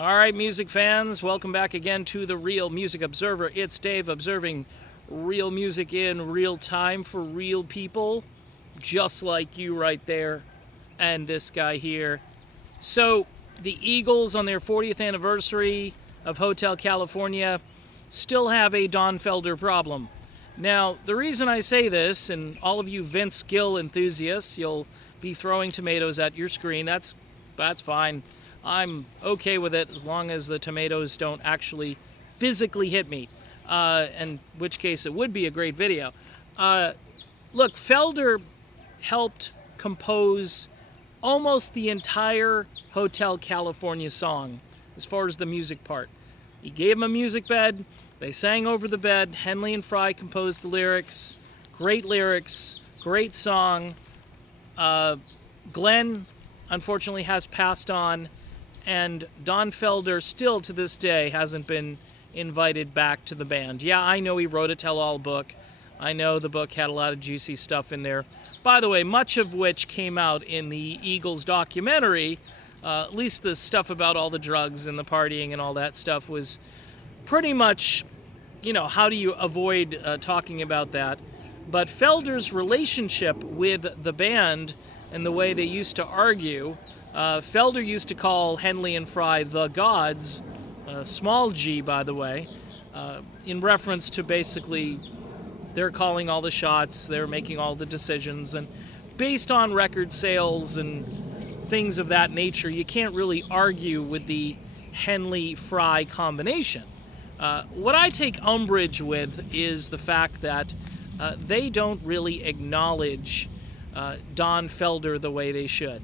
All right, music fans, welcome back again to the Real Music Observer. It's Dave observing real music in real time for real people, just like you right there and this guy here. So, the Eagles, on their 40th anniversary of Hotel California, still have a Don Felder problem. Now, the reason I say this, and all of you Vince Gill enthusiasts, you'll be throwing tomatoes at your screen. That's fine. I'm okay with it as long as the tomatoes don't actually physically hit me, in which case it would be a great video. Look, Felder helped compose almost the entire Hotel California song as far as the music part. He gave him a music bed. They sang over the bed. Henley and Fry composed the lyrics. Lyrics, great song. Glenn, unfortunately, has passed on. And Don Felder, still to this day, hasn't been invited back to the band. Yeah, I know he wrote a tell-all book. I know the book had a lot of juicy stuff in there. By the way, much of which came out in the Eagles documentary, at least the stuff about all the drugs and the partying and all that stuff was pretty much, how do you avoid talking about that? But Felder's relationship with the band and the way they used to argue, Felder used to call Henley and Fry the gods, small g, by the way, in reference to basically they're calling all the shots, they're making all the decisions, and based on record sales and things of that nature, you can't really argue with the Henley-Fry combination. What I take umbrage with is the fact that they don't really acknowledge Don Felder the way they should.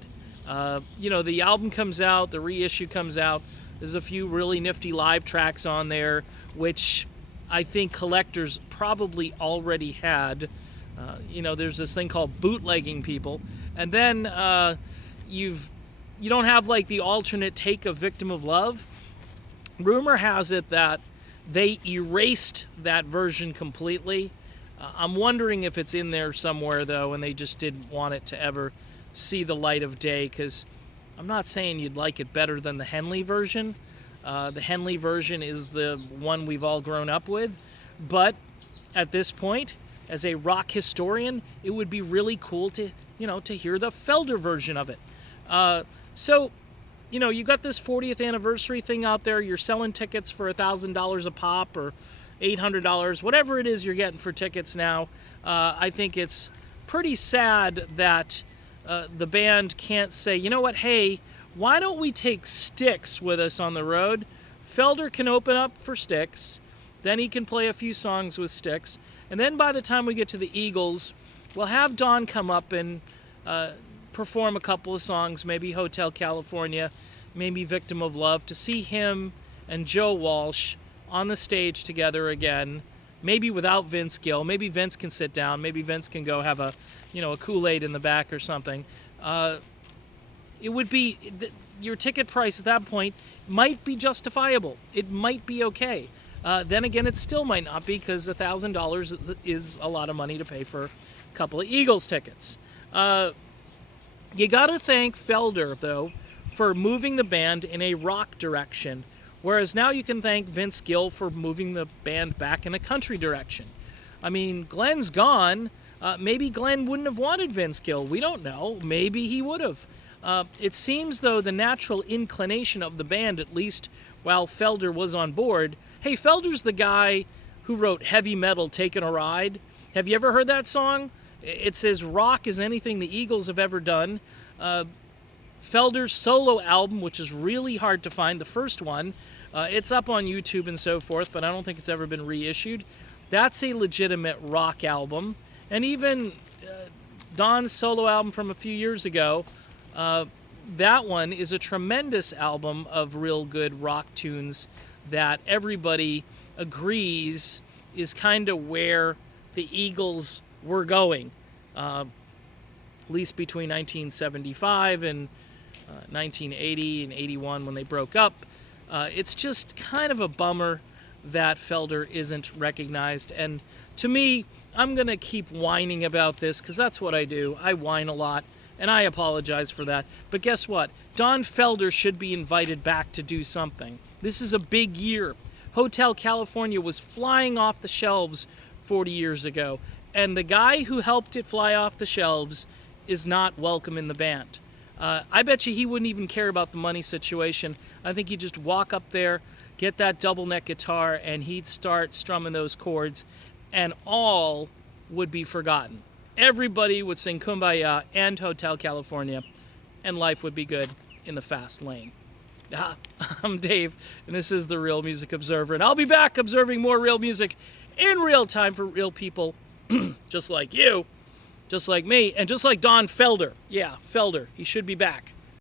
The album comes out, the reissue comes out. There's a few really nifty live tracks on there, which I think collectors probably already had. There's this thing called bootlegging people. And then you don't have like the alternate take of Victim of Love. Rumor has it that they erased that version completely. I'm wondering if it's in there somewhere, though, and they just didn't want it to ever see the light of day, because I'm not saying you'd like it better than the Henley version. The Henley version is the one we've all grown up with, but at this point, as a rock historian, it would be really cool to hear the Felder version of it. You got this 40th anniversary thing out there. You're selling tickets for $1,000 a pop or $800, whatever it is you're getting for tickets now. I think it's pretty sad that the band can't say, you know what, hey, why don't we take Styx with us on the road? Felder can open up for Styx, then he can play a few songs with Styx, and then by the time we get to the Eagles, we'll have Don come up and perform a couple of songs, maybe Hotel California, maybe Victim of Love, to see him and Joe Walsh on the stage together again, maybe without Vince Gill. Maybe Vince can sit down. Maybe Vince can go have a Kool-Aid in the back or something. It would be, your ticket price at that point might be justifiable. It might be okay. Then again, it still might not be, because $1,000 is a lot of money to pay for a couple of Eagles tickets. You got to thank Felder, though, for moving the band in a rock direction, whereas now you can thank Vince Gill for moving the band back in a country direction. I mean, Glenn's gone. Maybe Glenn wouldn't have wanted Vince Gill. We don't know. Maybe he would have. It seems, though, the natural inclination of the band, at least while Felder was on board. Hey, Felder's the guy who wrote Heavy Metal, Takin' a Ride. Have you ever heard that song? It's as rock as anything the Eagles have ever done. Felder's solo album, which is really hard to find, the first one, it's up on YouTube and so forth, but I don't think it's ever been reissued. That's a legitimate rock album. And even Don's solo album from a few years ago, that one is a tremendous album of real good rock tunes that everybody agrees is kind of where the Eagles were going, at least between 1975 and 1980 and 81 when they broke up. It's just kind of a bummer that Felder isn't recognized. And to me, I'm going to keep whining about this, because that's what I do. I whine a lot. and I apologize for that. But guess what? Don Felder should be invited back to do something. This is a big year. Hotel California was flying off the shelves 40 years ago, and the guy who helped it fly off the shelves is not welcome in the band. I bet you he wouldn't even care about the money situation. I think he'd just walk up there, get that double neck guitar, and he'd start strumming those chords, and all would be forgotten. Everybody would sing Kumbaya and Hotel California, and life would be good in the fast lane. I'm Dave, and this is the Real Music Observer, and I'll be back observing more real music in real time for real people, just like you, just like me, and just like Don Felder. Yeah, Felder. He should be back.